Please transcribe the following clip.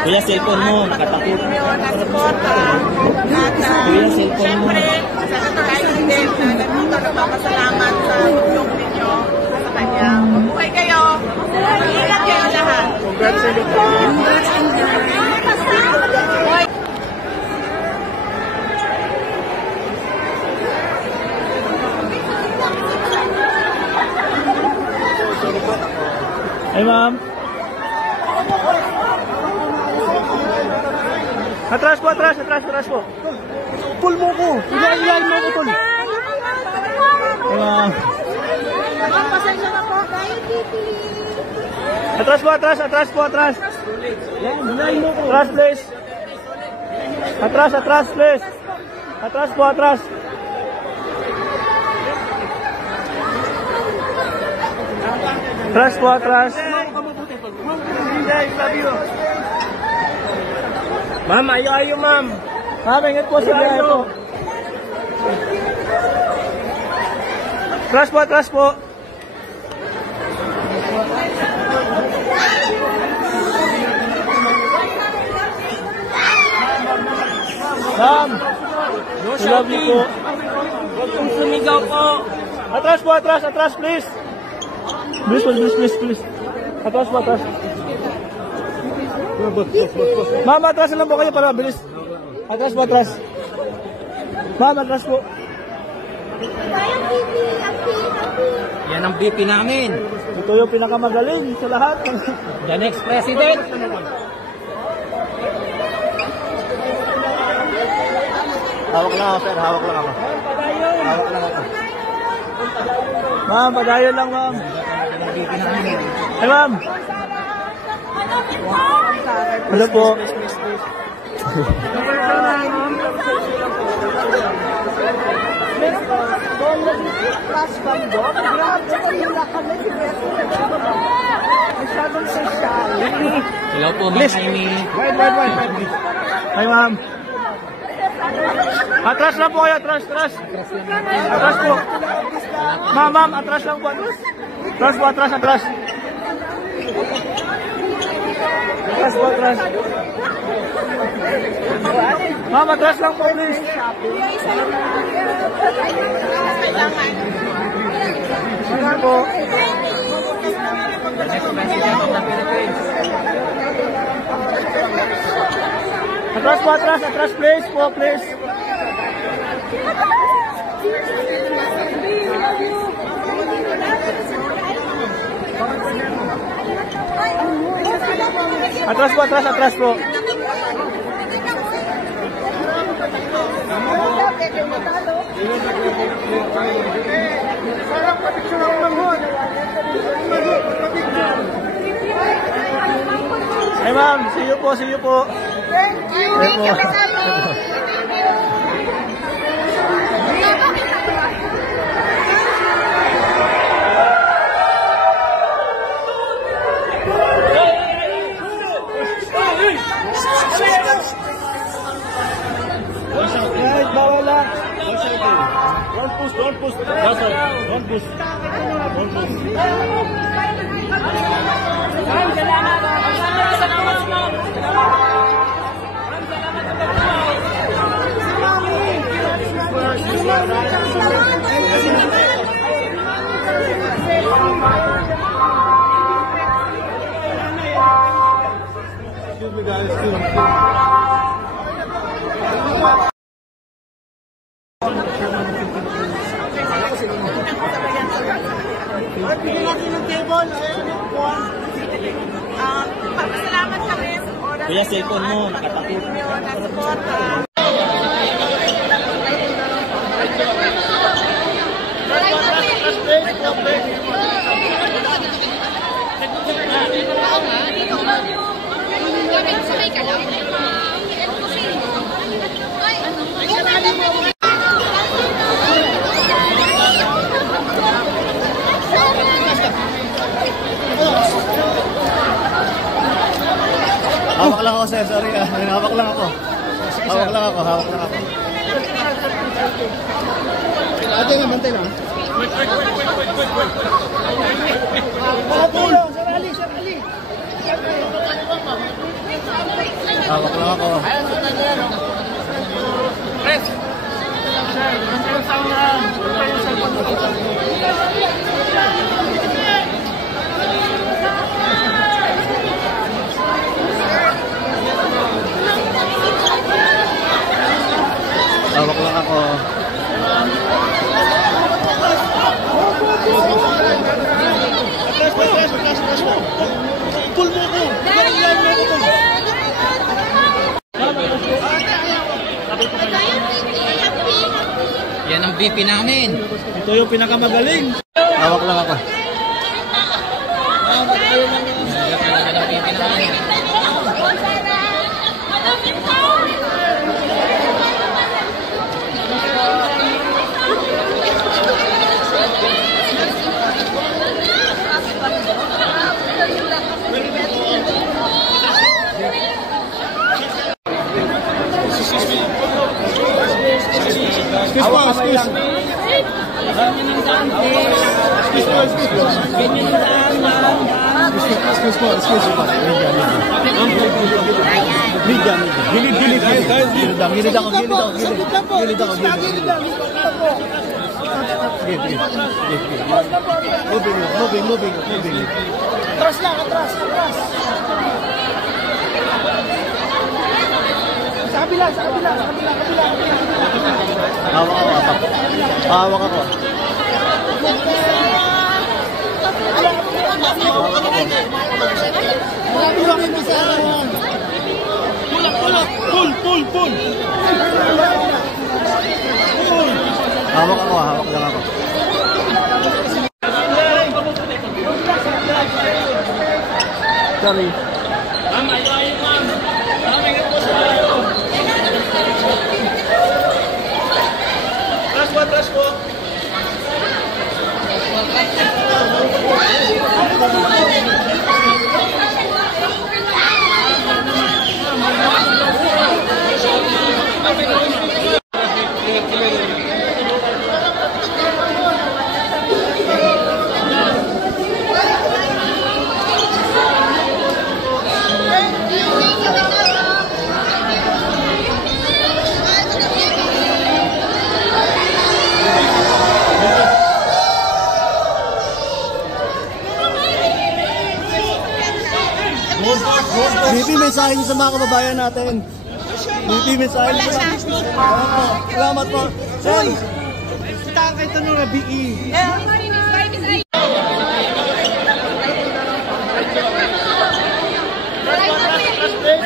Kuya, cellphone mo, nakatakot. Na suporta. At siyempre, sa Senator din, nagpapasalamat sa tulong ninyo sa kanya. Mabuhay kayo. Mag-ingat kayo lahat. Hey, ma'am. Atras po, atras po. Pull mo ko. Ilayin mo ko, pull. Hey, ma'am. Ma'am, pasensya na po. Atras po, atras. Yan, ilayin mo ko. Atras, please. Atras, please. Atras po, atras. Atras po, atras. Ma'am, ayo, ma'am. Ma'am, ingat po sa biyahe po. Atras po. Ma'am, I love you po. Huwag kong sumigaw po. Atras po, atras, please. Please. Atras po, atras. Ma'am, atras lang po kayo para mabilis. Atras po, atras. Ma'am, atras po. Yan ang BP namin. Ito yung pinakamagaling sa lahat. The next president. Hawak lang ako, sir. Hawak lang ako. Ma'am, padayon lang, ma'am. Hey, ma'am. Hello po. Hello po, Miss Amy. Wait. Hi, ma'am. Atras lang po kayo, atras. Atras po. Ma'am, atras lang po, atras. Atras. Ma'am, atras lang po, please. Atras po. The next president of the Philippines. Atras, please. Atras po. Hey, ma'am, see you po. Thank you. Bawal lang. Don't push. Don't push. Excuse me, guys. Salamat kami sa oras. Kuya, cellphone mo, nakatakot. Na suporta. Hawak lang ako, sir. Sorry. Hawak lang ako. Ate, mantay lang. Sir Ali. Hawak lang ako. Press! Hawak lang ako. Atras mo. Pull mo ko. Ilayin mo ko. Yan ang BP namin. Ito yung pinakamagaling. Hawak lang ako. Yan talaga ang BP namin. Gilid ako. Moving. Atras. Sa kabila. Hawak ako. Pull. Hawak lang ako. Sorry. Trust po. BP, mensahe niyo sa mga kababayan natin. BP, mensahe niyo. Salamat po. Hoy! Kita kayo ito nung BE.